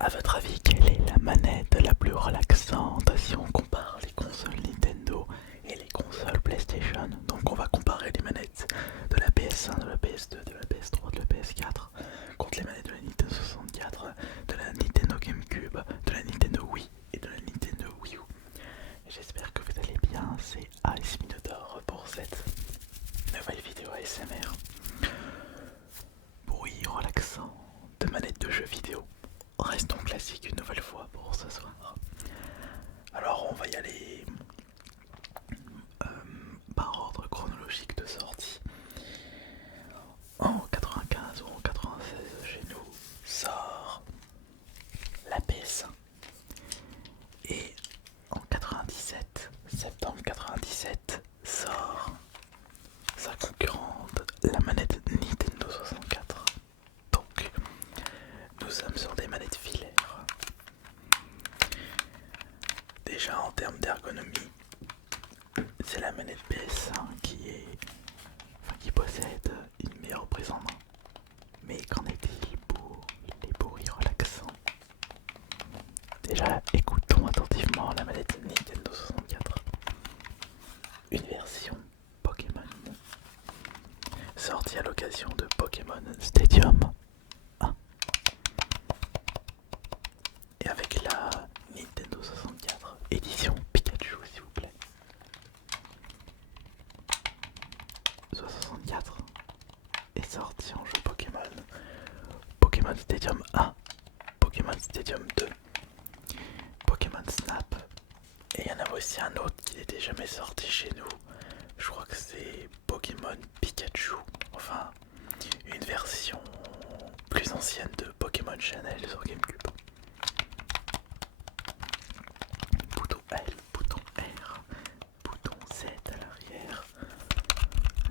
À votre avis, quelle est la manette la plus relaxante si on compare les consoles Nintendo et les consoles PlayStation? Donc on va comparer les manettes de la PS1, de la PS2, de la PS3, de la PS4 contre les manettes de la Nintendo 64, de la Nintendo GameCube, de la Nintendo Wii et de la Nintendo Wii U. J'espère que vous allez bien, c'est Ice Minotaur pour cette nouvelle vidéo ASMR. Bruit relaxant de manettes de jeux vidéo. Restons classiques une nouvelle fois pour ce soir. Alors on va y aller par ordre chronologique de sortie. En 95 ou en 96 chez nous sort la PS1. Et en 97, septembre 97, sort sa concurrente, la manette Nintendo 64. Donc nous sommes sur des manettes filaires. Déjà en termes d'ergonomie, c'est la manette PS1 qui possède une meilleure prise en main. Mais qu'en est-il pour les bruits relaxants? Déjà, écoutons attentivement la manette Nintendo 64. Une version Pokémon sortie à l'occasion de Pokémon Stadium 1. Et avec la Nintendo 64 édition Pikachu, s'il vous plaît. Soit 64 est sorti en jeu Pokémon. Pokémon Stadium 1, Pokémon Stadium 2, Pokémon Snap. Et il y en a aussi un autre qui n'était jamais sorti chez nous. Je crois que c'est Pokémon Pikachu. Enfin, une version plus ancienne de Pokémon Channel sur GameCube. Bouton L, bouton R, bouton Z à l'arrière.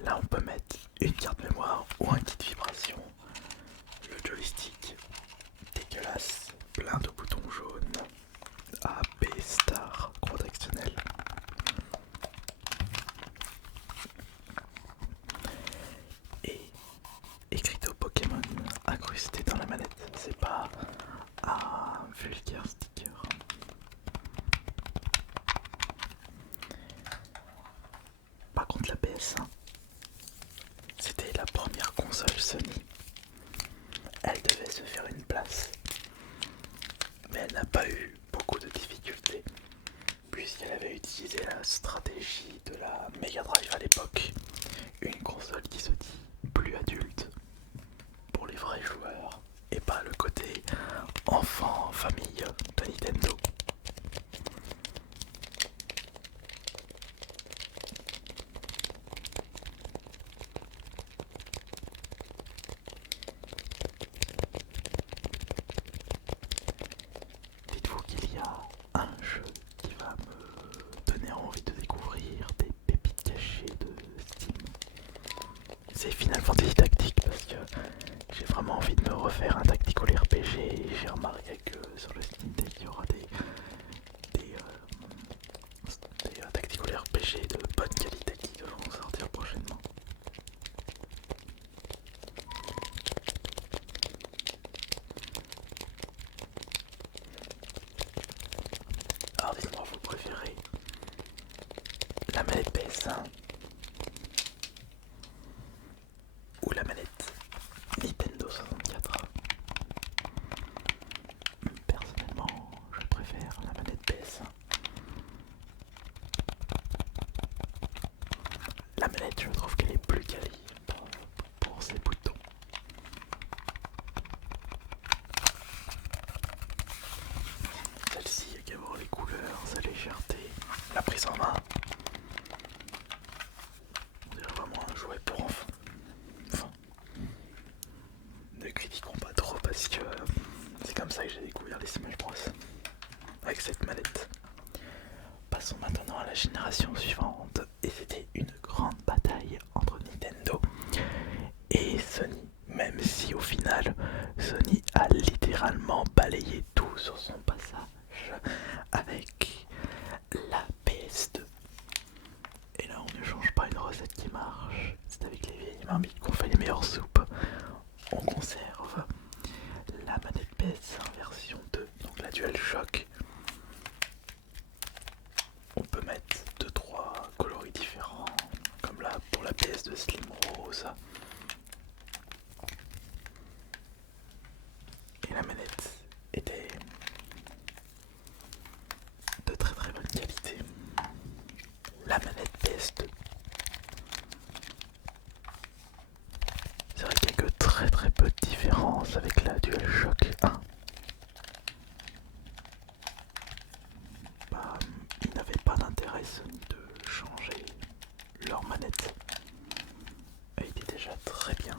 Là on peut mettre une carte mémoire ou un kit vibration. Le joystick dégueulasse, plein de boutons jaunes. A, B, star, croix directionnelle. Et écriteau Pokémon incrusté dans la manette. C'est pas un vulgaire sticker. Par contre la PS1, c'était la première console Sony. Elle devait se faire une place. Mais elle n'a pas eu beaucoup de difficultés, puisqu'elle avait utilisé la stratégie de la Mega Drive à l'époque. Une console qui se dit plus adulte pour les vrais joueurs et pas le côté enfant, famille de Nintendo. Dites-vous qu'il y a un jeu qui va me donner envie de découvrir des pépites cachées de Steam. C'est Final Fantasy Tactique parce que j'ai vraiment envie de me refaire un tactical RPG et j'ai remarqué que sur le Steam Deck il y aura des tactical RPG de bonne qualité qui vont sortir prochainement. Alors dites-moi, vous préférez la manette PS1 ou la manette Nintendo 64? Personnellement, je préfère la manette PS1. La manette, je trouve qu'elle est plus quali pour ses boutons. Celle-ci, il y a qu'à voir les couleurs, sa légèreté, la prise en main. On dirait vraiment un jouet pour enfants. Enfin, ne critiquons pas trop parce que c'est comme ça que j'ai découvert les Smash Bros. Avec cette manette. Passons maintenant à la génération suivante. Et c'était une grande bataille entre Nintendo et Sony. Même si au final, Sony a littéralement balayé tout sur son passage avec la PS2. Et là, on ne change pas une recette qui marche. C'est avec les vieilles marmites qu'on fait les meilleures soupes. On conserve la manette PS1 version 2 DualShock, on peut mettre 2-3 coloris différents, comme là pour la PS de Slim Rose. Et la manette était de très très bonne qualité. La manette PS2. C'est vrai qu'il n'y a que très très peu de différence avec la DualShock 1. Bah, ils n'avaient pas d'intérêt Sony de changer leur manette. Elle était déjà très bien.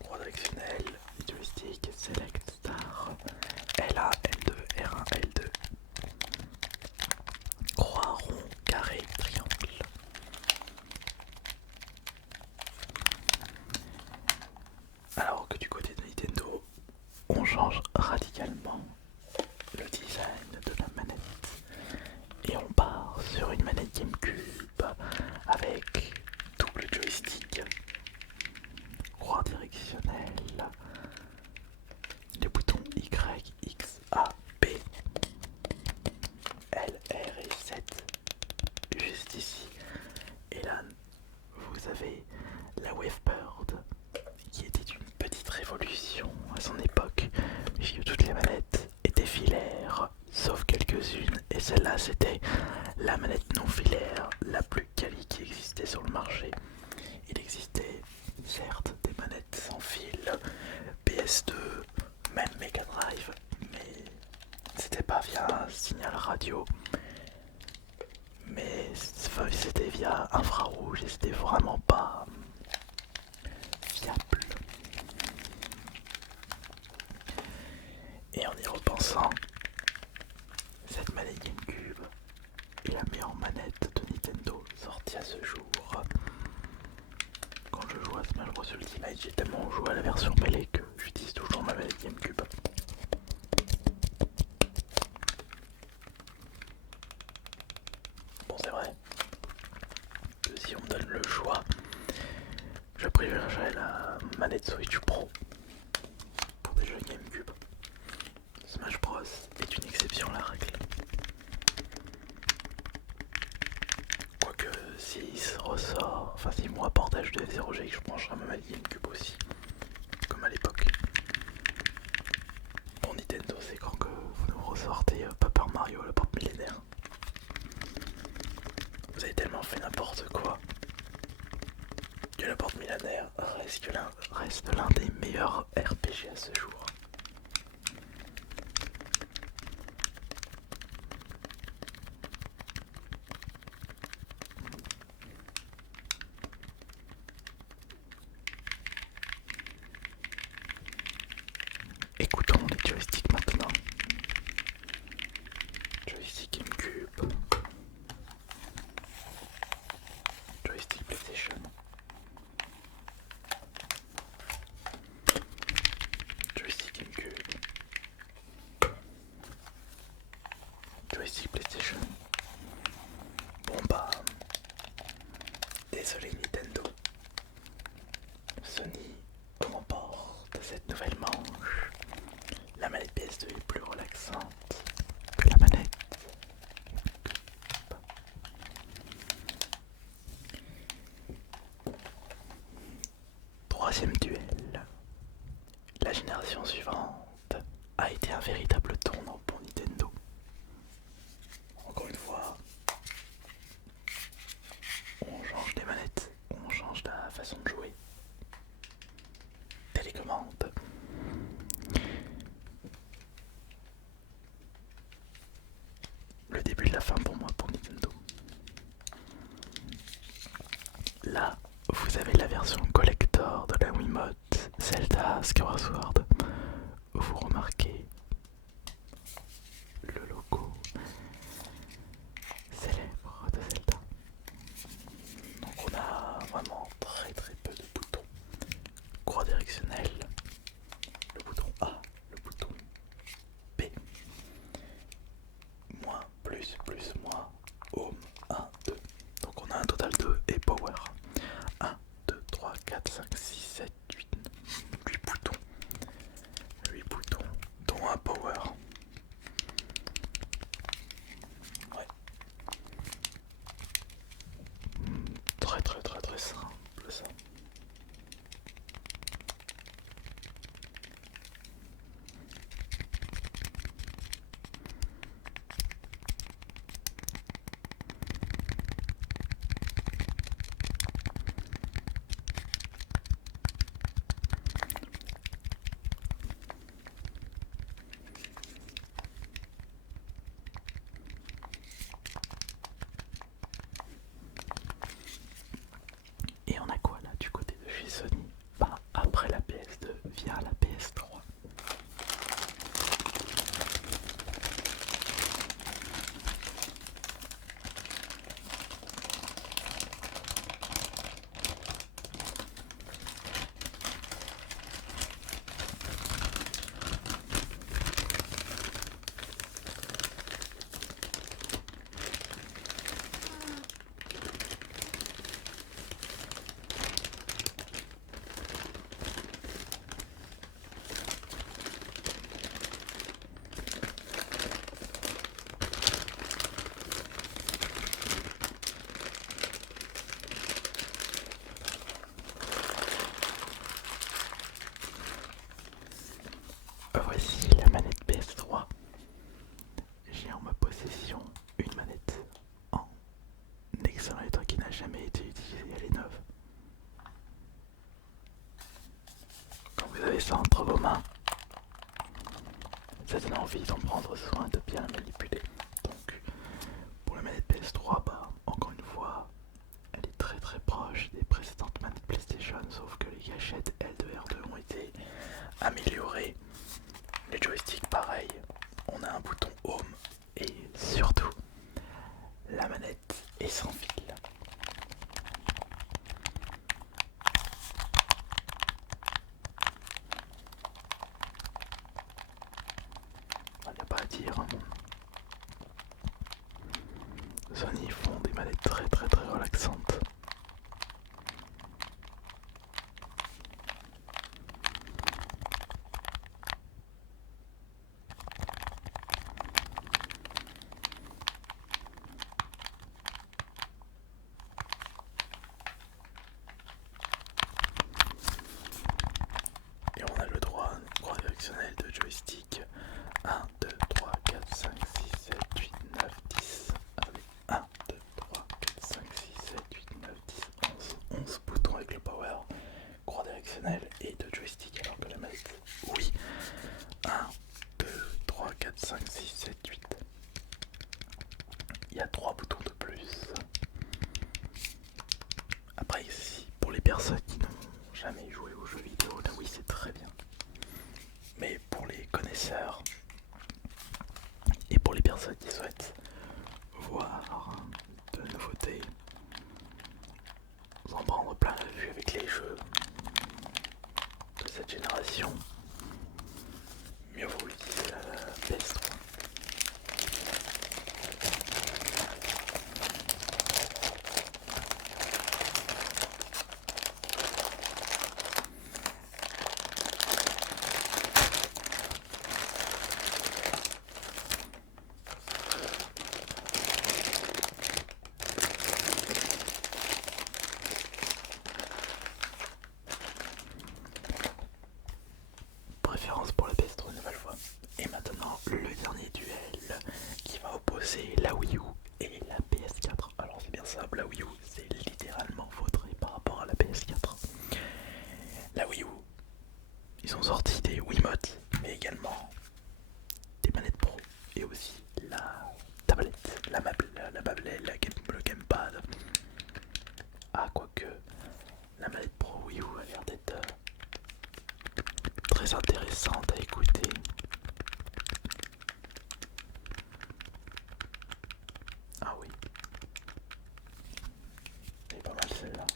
Droit directionnel, joystick, select, star, LA, L2, R1, L2, croix, rond, carré, triangle. Alors que du côté de Nintendo, on change radicalement le design de la manette et on part sur une manette GameCube avec double joystick, croix directionnelle, les boutons Y, X, A, B, L, R et Z juste ici. Et là, vous avez la Wavebird qui était une petite révolution à son époque, puisque toutes les manettes étaient filaires, sauf quelques-unes, et celle-là c'était la manette non filaire la plus quali qui existait sur le marché. Il existait certes des manettes sans fil, PS2, même Mega Drive, mais c'était pas via un signal radio, mais c'était via infrarouge et c'était vraiment pas fiable. Et en y repensant, cette manette GameCube est la meilleure manette de Nintendo sortie à ce jour. Quand je joue à Smash Bros Ultimate, j'ai tellement joué à la version mêlée que j'utilise toujours ma manette GameCube. Bon, c'est vrai que si on me donne le choix, je privilégierais la manette Switch Pro pour des jeux GameCube. Smash Bros est une exception à la règle. Quoique s'il se ressort, enfin si moi portage de F0G, je brancherai ma manette GameCube aussi, comme à l'époque. Pour Nintendo, c'est quand que vous nous ressortez Paper Mario la porte millénaire. Vous avez tellement fait n'importe quoi que la porte millénaire reste l'un des meilleurs RPG à ce jour. Écoutons les joysticks maintenant. Joystick GameCube, joystick PlayStation, joystick GameCube, joystick PlayStation. Bon bah, désolé Nintendo, Sony remporte cette nouvelle manche. La manette PS2 est plus relaxante que la manette. Troisième duel. La génération suivante a été un véritable tournant pour Nintendo. Encore une fois, on change des manettes, on change la façon de jouer. Télécommande. Le début de la fin pour moi, pour Nintendo. Là, vous avez la version collector de la Wiimote Zelda Skyward Sword. Vous remarquez le logo célèbre de Zelda. très très très très simple ça. Et on a quoi là du côté de chez Sony? Bah après la PS2 vient la PS3. Voici la manette PS3. J'ai en ma possession une manette en excellent état qui n'a jamais été utilisée, elle est neuve. Quand vous avez ça entre vos mains, ça donne envie d'en prendre soin, de bien la manipuler. Donc pour la manette PS3, bah encore une fois, elle est très très proche des précédentes manettes PlayStation, sauf que les gâchettes L2 R2 ont été améliorées. Les joysticks pareil, on a un bouton home et surtout la manette est sans fil. Il n'y a pas à dire. Sony font des manettes très très très relaxantes. Et on a le droit à une croix directionnelle de joystick 1, 2, 3, 4, 5, 6, 7, 8, 9, 10 avec 1, 2, 3, 4, 5, 6, 7, 8, 9, 10, 11 boutons avec le power, croix directionnelle et de joystick alors que la manette, oui, 1, 2, 3, 4, 5, 6, 7, 8. Il y a 3 boutons de plus. Après ici, pour les personnes qui n'ont jamais joué aux jeux vidéo, là oui c'est très bien. Mais pour les connaisseurs et pour les personnes qui souhaitent voir de nouveautés, en prendre plein la vue avec les jeux de cette génération, mieux vaut utiliser la PS3. Préférence pour la PS3 une nouvelle fois. Et maintenant le dernier duel qui va opposer la Wii U et la PS4. Alors c'est bien simple, la Wii U c'est littéralement vautré par rapport à la PS4. La Wii U, ils ont sorti des Wiimotes, mais également des manettes pro et aussi la tablette, la tablette, le gamepad. Ah quoique, la manette pro Wii U a l'air d'être très intéressante à écouter. Ah oui, c'est pas mal celle-là.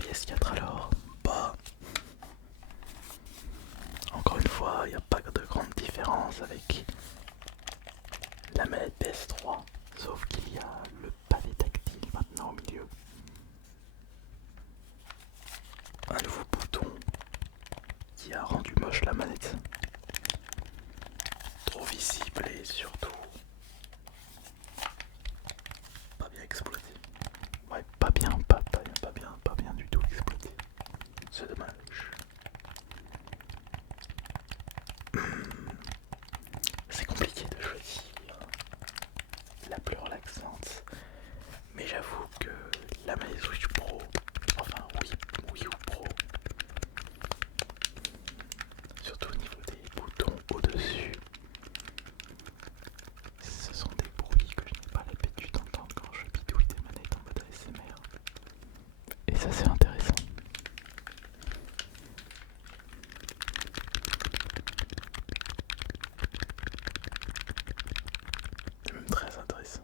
PS4 alors, bah encore une fois, il n'y a pas de grande différence avec la manette PS3, sauf qu'il y a le pavé tactile maintenant au milieu. Un nouveau bouton qui a rendu moche la manette. Trop visible et surtout pas bien exploité. Ouais, pas bien, pas bien du tout exploité. C'est dommage. C'est compliqué de choisir la plus relaxante, mais j'avoue que la manette Switch Pro, enfin Wii U Pro, surtout au niveau des boutons au-dessus, ce sont des bruits que je n'ai pas l'habitude d'entendre quand je bidouille des manettes en mode ASMR. Et ça c'est intéressant. C'est même très intéressant.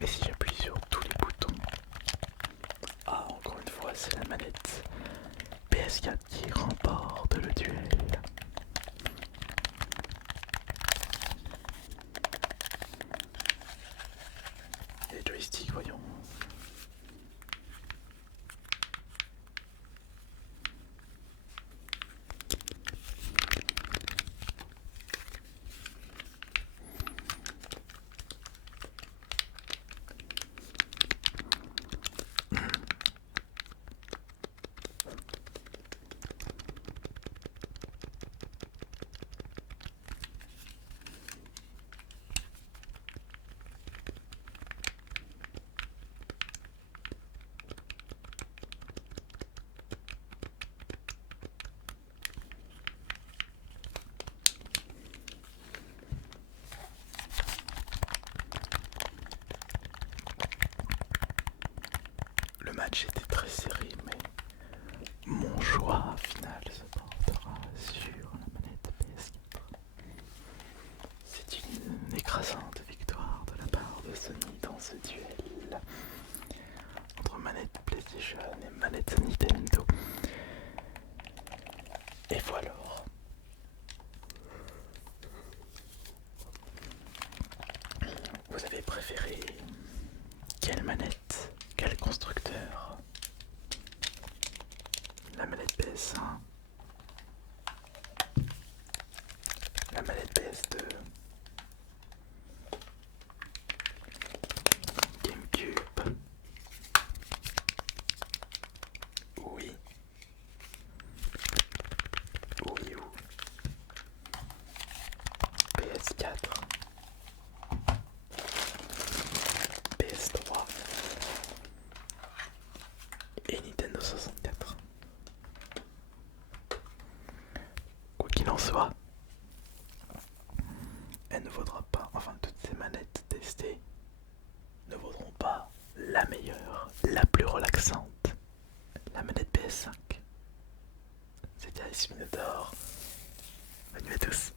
Et si j'appuie sur tous les boutons, ah encore une fois c'est la manette PS4 qui remporte le duel. Les joysticks, voyons. Le match était très serré, mais mon choix final se portera sur la manette PS4. C'est une écrasante victoire de la part de Sony dans ce duel entre manette PlayStation et manette Nintendo. Et voilà. Vous avez préféré quelle manette, quel constructeur? La manette PS1, la manette PS2, GameCube, Wii, Wii U, PS4, PS3 et Nintendo 64. Quoi qu'il en soit, elle ne vaudra pas, enfin toutes ces manettes testées ne vaudront pas la meilleure, la plus relaxante, la manette PS5. C'était Alice Minotaur. Bonne nuit à tous.